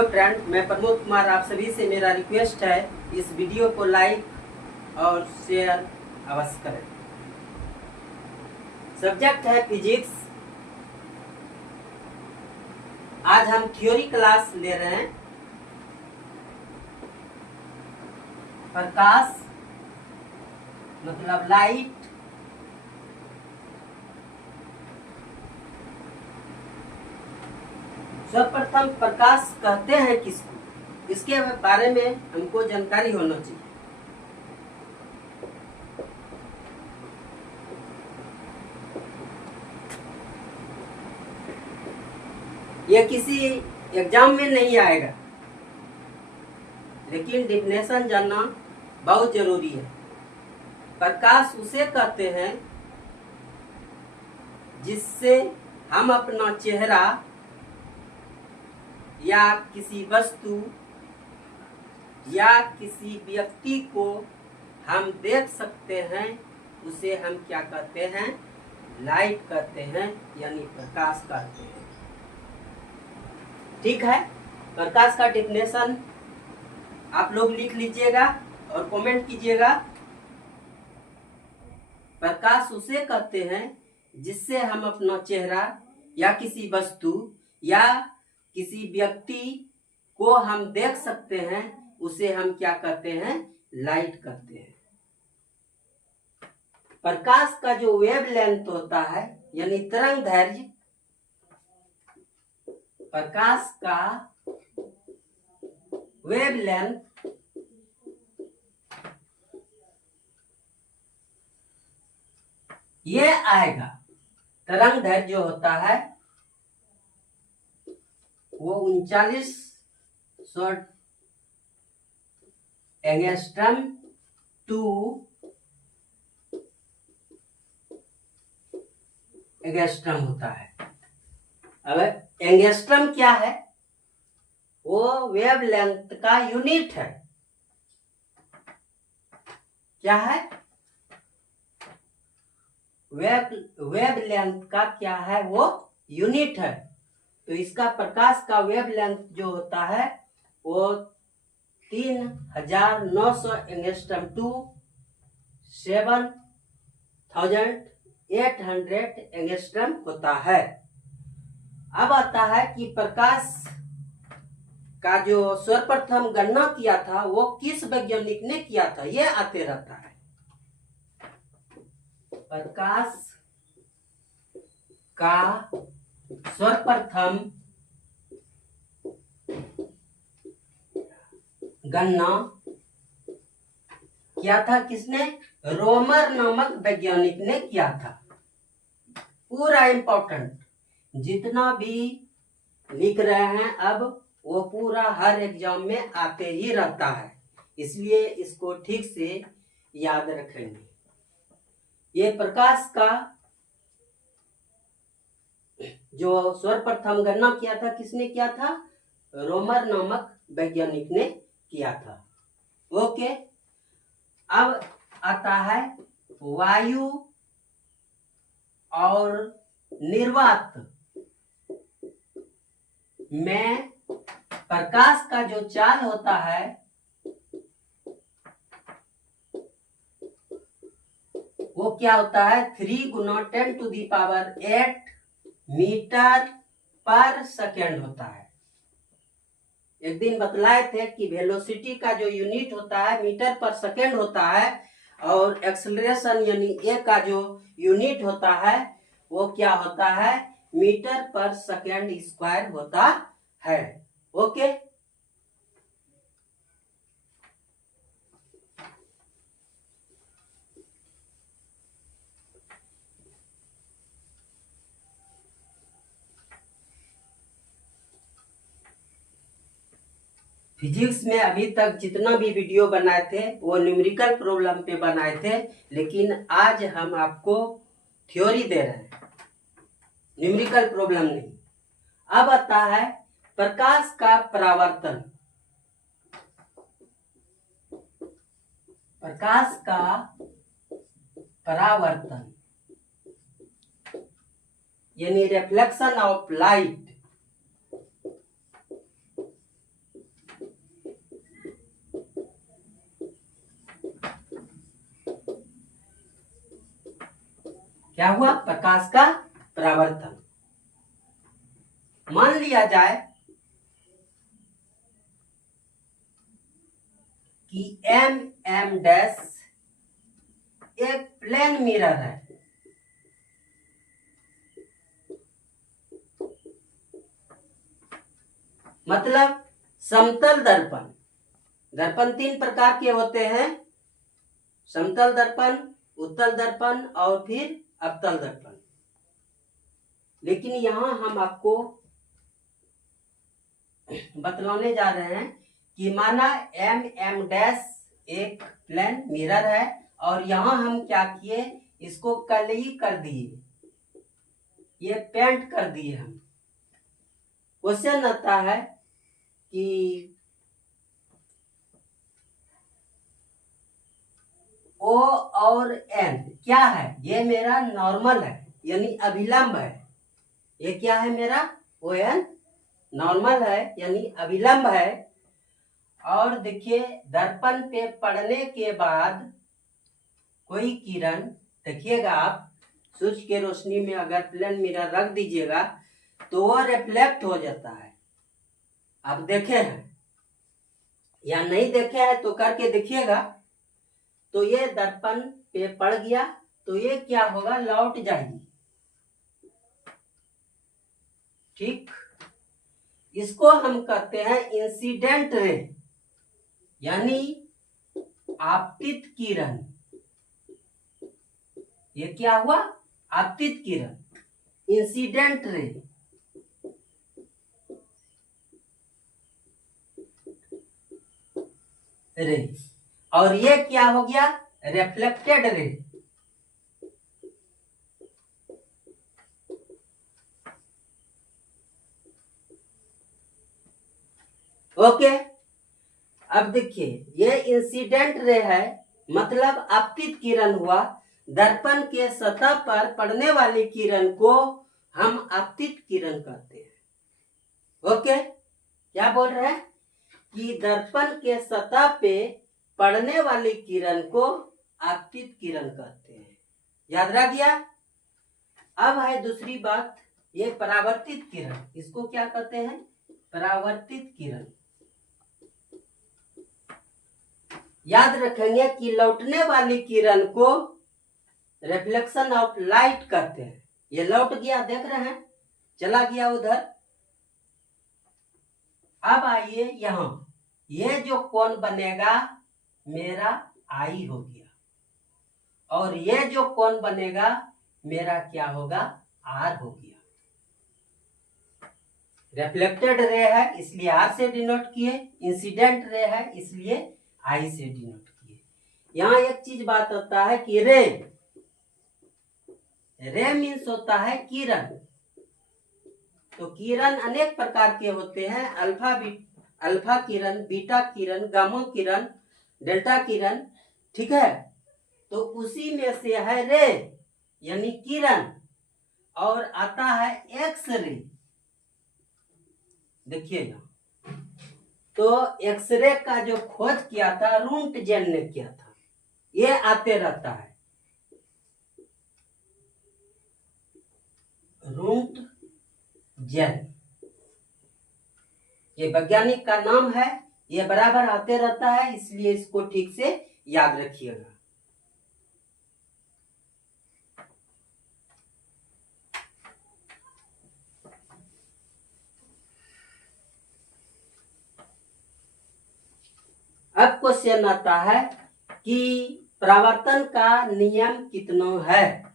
Hello friend, मैं प्रमोद कुमार। आप सभी से मेरा रिक्वेस्ट है, इस वीडियो को लाइक और शेयर अवश्य करें। सब्जेक्ट है फिजिक्स। आज हम थ्योरी क्लास ले रहे हैं। प्रकाश मतलब लाइट, सर्वप्रथम प्रकाश कहते हैं किसको, इसके बारे में हमको जानकारी होना चाहिए। यह किसी एग्जाम में नहीं आएगा, लेकिन डिफिनेशन जानना बहुत जरूरी है। प्रकाश उसे कहते हैं जिससे हम अपना चेहरा या किसी वस्तु या किसी व्यक्ति को हम देख सकते हैं, उसे हम क्या कहते हैं? लाइट कहते हैं, यानी प्रकाश कहते हैं। ठीक है, प्रकाश का डेफिनेशन आप लोग लिख लीजिएगा और कमेंट कीजिएगा। प्रकाश उसे कहते हैं जिससे हम अपना चेहरा या किसी वस्तु या किसी व्यक्ति को हम देख सकते हैं, उसे हम क्या कहते हैं? लाइट कहते हैं। प्रकाश का जो वेवलेंथ होता है, यानी तरंग दैर्घ्य, प्रकाश का वेवलेंथ ये आएगा, तरंग दैर्घ्य जो होता है वो 3900 एंगस्ट्रम टू एंगस्ट्रम होता है। अब एंगस्ट्रम क्या है? वो वेवलेंथ का यूनिट है। क्या है? वेवलेंथ का क्या है? वो यूनिट है। तो इसका प्रकाश का वेवलेंथ जो होता है वो 3900 एंगस्ट्रम टू 7800 एंगस्ट्रम होता है। अब आता है कि प्रकाश का जो सर्वप्रथम गणना किया था वो किस वैज्ञानिक ने किया था, ये आते रहता है। प्रकाश का सर्वप्रथम गणना किया था किसने? रोमर नामक वैज्ञानिक ने किया था। पूरा इंपॉर्टेंट, जितना भी लिख रहे हैं अब वो पूरा हर एग्जाम में आते ही रहता है, इसलिए इसको ठीक से याद रखेंगे। ये प्रकाश का जो सर्वप्रथम गणना किया था किसने किया था? रोमर नामक वैज्ञानिक ने किया था। ओके, अब आता है वायु और निर्वात में प्रकाश का जो चाल होता है वो क्या होता है? 3 × 10⁸ मीटर पर सेकेंड होता है। एक दिन बतलाए थे कि वेलोसिटी का जो यूनिट होता है मीटर पर सेकेंड होता है, और एक्सेलरेशन यानी ए का जो यूनिट होता है वो क्या होता है? मीटर पर सेकेंड स्क्वायर होता है। ओके, फिजिक्स में अभी तक जितना भी वीडियो बनाए थे वो न्यूमेरिकल प्रॉब्लम पे बनाए थे, लेकिन आज हम आपको थ्योरी दे रहे हैं, न्यूमेरिकल प्रॉब्लम नहीं। अब आता है प्रकाश का परावर्तन। प्रकाश का परावर्तन यानी रिफ्लेक्शन ऑफ लाइट। क्या हुआ? प्रकाश का परावर्तन। मान लिया जाए कि एम डैश एक प्लेन मिरर है, मतलब समतल दर्पण। दर्पण तीन प्रकार के होते हैं, समतल दर्पण, उत्तल दर्पण और फिर अवतल दर्पण। लेकिन यहां हम आपको बतलाने जा रहे हैं कि माना एम डैश एक प्लेन मिरर है और यहां हम क्या किए, इसको कलई कर दिए, ये पेंट कर दिए हम। क्वेश्चन आता है कि ओ और एन क्या है? ये मेरा नॉर्मल है, यानी अभिलंब है। ये क्या है मेरा? ओ एन नॉर्मल है यानी अभिलंब है। और देखिए दर्पण पे पड़ने के बाद कोई किरण, देखिएगा आप सूर्य के रोशनी में अगर प्लेन मिरर रख दीजिएगा तो वो रिफ्लेक्ट हो जाता है। आप देखे हैं या नहीं देखे हैं तो करके देखिएगा। तो ये दर्पण पे पड़ गया तो ये क्या होगा? लौट जाएगी। ठीक, इसको हम कहते हैं इंसिडेंट रे, यानी आपतित किरण। ये क्या हुआ? आपतित किरण, इंसिडेंट रे। रे और ये क्या हो गया? Reflected ray. ओके, अब देखिए ये इंसिडेंट रे है, मतलब आपतित किरण हुआ। दर्पण के सतह पर पड़ने वाली किरण को हम आपतित किरण कहते हैं। ओके, क्या बोल रहे हैं कि दर्पण के सतह पे पड़ने वाली किरण को आपतित किरण कहते हैं। याद रह गया? अब है दूसरी बात, ये परावर्तित किरण, इसको क्या कहते हैं? परावर्तित किरण। याद रखेंगे कि लौटने वाली किरण को रिफ्लेक्शन ऑफ लाइट कहते हैं। ये लौट गया, देख रहे हैं, चला गया उधर। अब आइए यहां, ये जो कोण बनेगा मेरा आई हो गया, और ये जो कोण बनेगा मेरा क्या होगा? आर हो गया। रिफ्लेक्टेड रे है इसलिए आर से डिनोट किए, इंसिडेंट रे है इसलिए आई से डिनोट किए। यहां एक चीज बात होता है कि रे मीन्स होता है किरण। तो किरण अनेक प्रकार के होते हैं, अल्फा किरण, बीटा किरण, गामा किरण, डेल्टा किरण। ठीक है, तो उसी में से है रे यानी किरण, और आता है एक्स रे। देखिएगा, तो एक्सरे का जो खोज किया था रूंटजेन ने किया था, ये आते रहता है रूंटजेन, ये वैज्ञानिक का नाम है। ये बराबर आते रहता है इसलिए इसको ठीक से याद रखिएगा। अब क्वेश्चन आता है कि परावर्तन का नियम कितना है?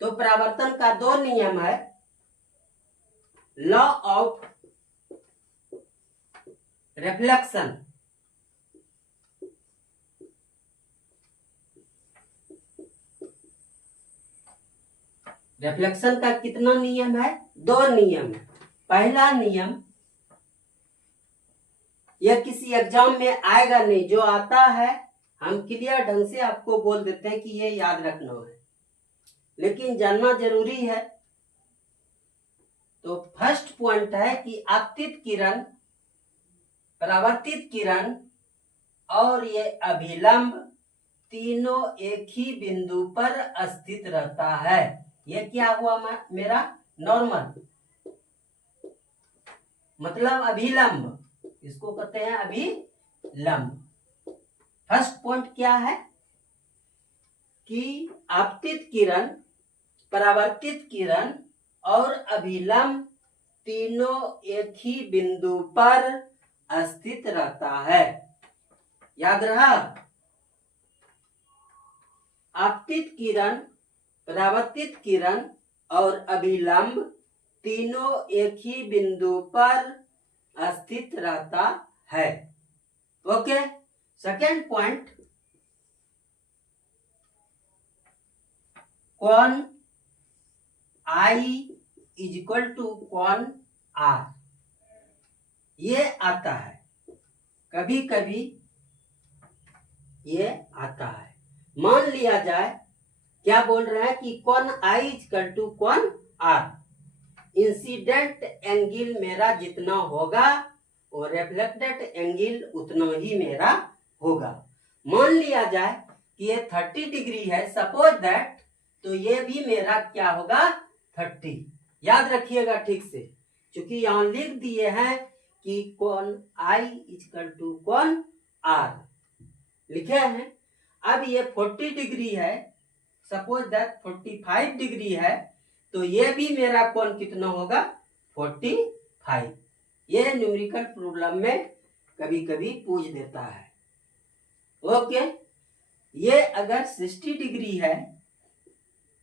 तो परावर्तन का दो नियम है, लॉ ऑफ रिफ्लेक्शन। रिफ्लेक्शन का कितना नियम है? दो नियम है। पहला नियम, यह किसी एग्जाम में आएगा नहीं, जो आता है हम क्लियर ढंग से आपको बोल देते हैं कि ये याद रखना है, लेकिन जानना जरूरी है। तो फर्स्ट पॉइंट है कि आपतित किरण, परावर्तित किरण और ये अभिलंब तीनों एक ही बिंदु पर स्थित रहता है। ये क्या हुआ मेरा नॉर्मल, मतलब अभिलंब, इसको कहते हैं अभिलंब। फर्स्ट पॉइंट क्या है कि आपतित किरण, परावर्तित किरण और अभिलंब तीनों एक ही बिंदु पर स्थित रहता है। याद रहा, आपतित किरण, परावर्तित किरण और अभिलंब तीनों एक ही बिंदु पर स्थित रहता है। ओके, सेकेंड पॉइंट, कोण I इज इक्वल टू कोण R, ये आता है, कभी कभी ये आता है। मान लिया जाए, क्या बोल रहे हैं कि कोण I इज इक्वल टू कोण R, इंसिडेंट एंगल मेरा जितना होगा और रिफ्लेक्टेड एंगल उतना ही मेरा होगा। मान लिया जाए कि ये 30 डिग्री है, सपोज दैट, तो ये भी मेरा क्या होगा 30। याद रखिएगा ठीक से, क्योंकि यहां लिख दिए हैं कि कोण I इक्वल टू कोण R लिखे हैं। अब ये 40 डिग्री है, सपोज दैट 45 डिग्री है, तो ये भी मेरा कोण कितना होगा 45। ये न्यूमेरिकल प्रॉब्लम में कभी कभी पूछ देता है। ओके, ये अगर 60 डिग्री है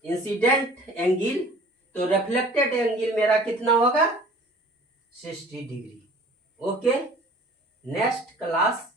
इंसिडेंट एंगल, तो रिफ्लेक्टेड एंगल मेरा कितना होगा 60 डिग्री। Okay, next class